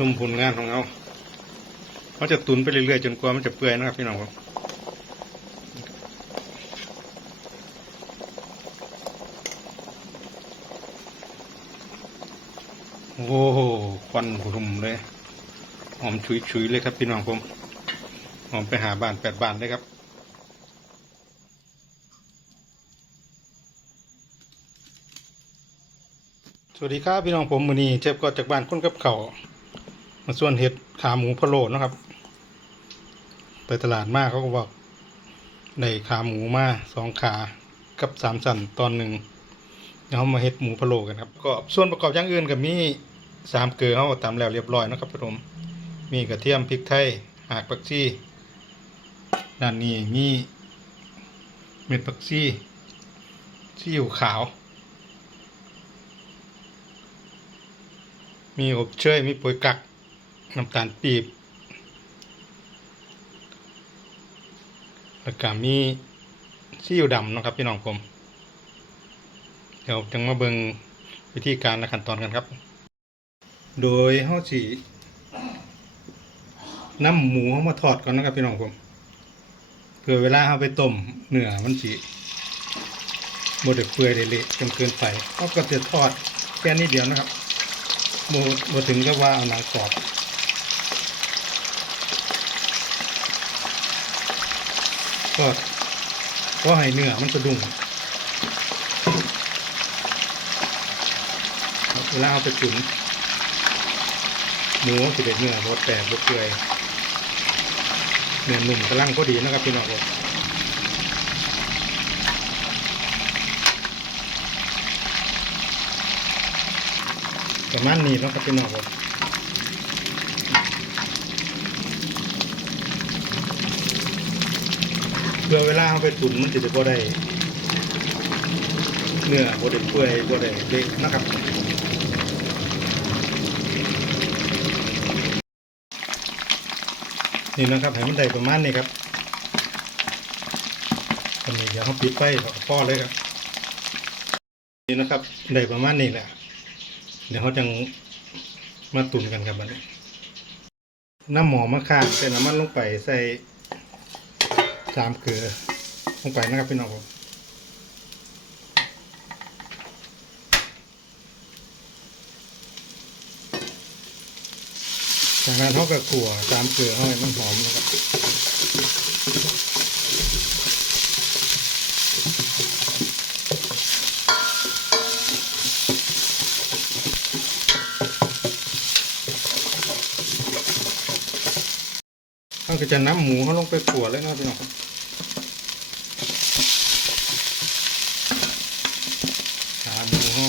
ชมผลงานของเราเขาจะตุนไปเรื่อยๆจนกว่ามันจะเปื่อยนะครับพี่น้องครับโอ้โหควันหุ่มเลยหอมฉุยๆเลยครับพี่น้องผมหอมไปหาบ้านแปดบ้านเลยครับสวัสดีครับพี่น้องผมมือนี้เจ็บก็จากบ้านคนกับเขา มาส่วนเห็ดขาหมูพะโล้นะครับ ไปตลาดมากเขาก็บอกได้ขาหมูมาสองขากับสามสันตอนหนึ่งเขามาเห็ดหมูพะโล้กันครับก็ส่วนประกอบอย่างอื่นกับมีสามเกลือเขาก็ตำแล้วเรียบร้อยนะครับผมมีกระเทียมพริกไทยหากผักชีด้านนี้มีเม็ดผักชีซีอิ๊วขาว มีอบเชยมีปุ๋ยกัก น้ำตาลปีบแล้วก็มีซีอิ๊วดำนะครับพี่น้องผม เดี๋ยวจังมาเบิงวิธีการและขั้นตอนกันครับ โดยเฮาสิน้ำหมูเฮามาทอดก่อนนะครับพี่น้องผม เพื่อเวลาเฮาไปต้มเนื้อมันสิบ่ได้เปื่อยได้เละจนเกินไปเฮาก็จะทอดแค่นี้เดียวนะครับโมโมถึงก็ว่าเอาหนังกรอบ ก็ก็ให้เนื้อมันสะดุ้งเวลาเอาไปตุ๋นหมูสิเด็ดเนื้อบดแตกบดเปื่อเนื้อหนุ่มกำลังพอดีนะครับพี่น้องครับประมาณนี้นะครับพี่น้องครับ พื่อเวลาเอาไปตุ๋นมันจะได้บ่ได้เนื้อบ่ได้เปื่อยบ่ได้เละนะครับนี่นะครับให้มันได้ประมาณนี้ครับตอนนี้เดี๋ยวเขาปิดไฟกับพ่อเลยครับ นี่นะครับได้ประมาณนี้แหละ เดี๋ยวเขาจะมาตุนกันครับบัดนี้น้ำหมอมะขามใส่น้ำมันลงไปใส่ สามเกลือลงไปนะครับพี่น้องผมจากนั้นเขาก็ขั่วตามเกลือให้มันหอมนะครับ เขาก็จะน้ำหมูเขาลงไปขั่วเลยนะพี่น้องครับขาหมูเขา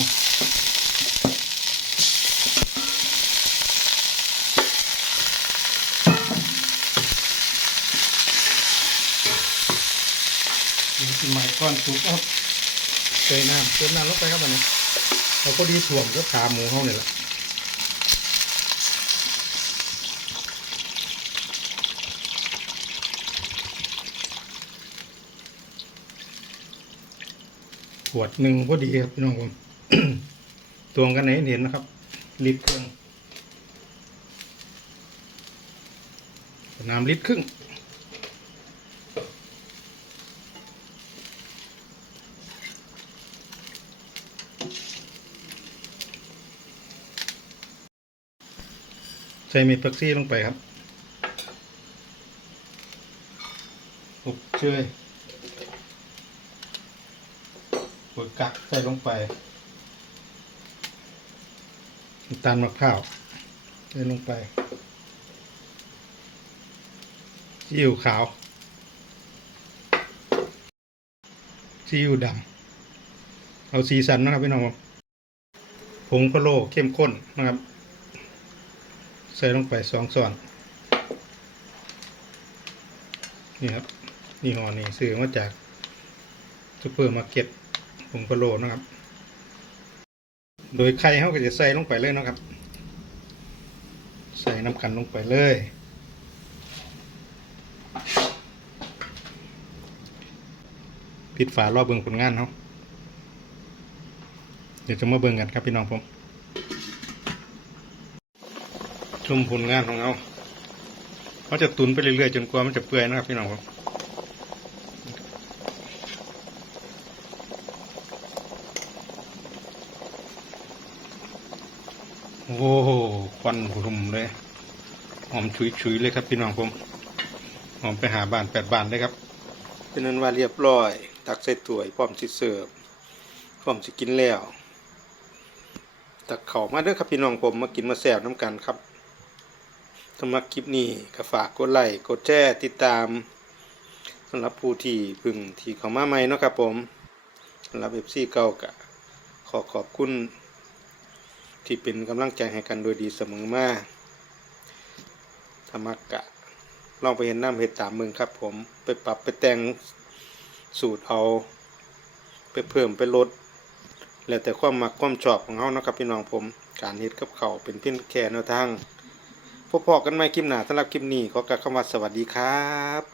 ดูสิใหม่ก้อนสุกเอาเตยน้ำเติมน้ำลงไปครับอันนี้เราพอดีถ่วงก็ขาหมูเขาเนี่ยแหละ ขวดหนึ่งพอดีครับพี่น้องผมตวงกันไหนเห็นนะครับลิตรครึ่งน้ำลิตรครึ่งใส่เม็ดผักชีลงไปครับอบเชย ปุ๋ยกักใส่ลงไปน้ำตาลมะพร้าวใส่ลงไปซีอิ๊วขาวซีอิ๊วดำเอาสีสันนะครับพี่น้องครับผงพะโล้เข้มข้นนะครับ ใส่ลงไปสองส่วนนี่ครับนี่ห่อนี่ซื้อมาจากซูเปอร์มาร์เก็ต ผงพะโล้นะครับ โดยไข่เขาก็จะใส่ลงไปเลยนะครับ ใส่น้ำกันลงไปเลย ปิดฝารอบเบิ่งผลงานเขาเดี๋ยวจะมาเบิ่งกันครับพี่น้องผมชมผลงานของเราเขาจะตุนไปเรื่อยๆจนกว่ามันจะเปื่อยนะครับพี่น้องครับ โอ้โหควันรุมเลยหอมฉุยๆเลยครับพี่น้องผมหอมไปหาบ้านแปดบ้านเลยครับเป็นนั้นว่าเรียบร้อย ตักใส่ถ้วยพร้อมสิเสิร์ฟพร้อมสิกินแล้ว ตักเข่ามาเด้อครับพี่น้องผมมากินมาแซ่บน้ำกันครับสำหรับคลิปนี้ก็ฝากกดไลค์กดแชร์ติดตามสำหรับผู้ที่พึ่งที่เข้ามาใหม่เนาะครับผมสำหรับเอฟซีเก่ากะขอขอบคุณ ที่เป็นกำลังใจให้กันโดยดีเสมอมาธรรมกะลองไปเห็นน้ำเห็ดตามเมืองครับผมไปปรับไปแต่งสูตรเอา ไปเพิ่มไปลด แล้วแต่ความมักความชอบของเขานะครับพี่น้องผมการเฮ็ดกับเขาเป็นเพี้ยงแค่แนวทางพบพอกันใหม่คลิปหน้าสำหรับคลิปนี้ขอกล่าวคำว่าสวัสดีครับ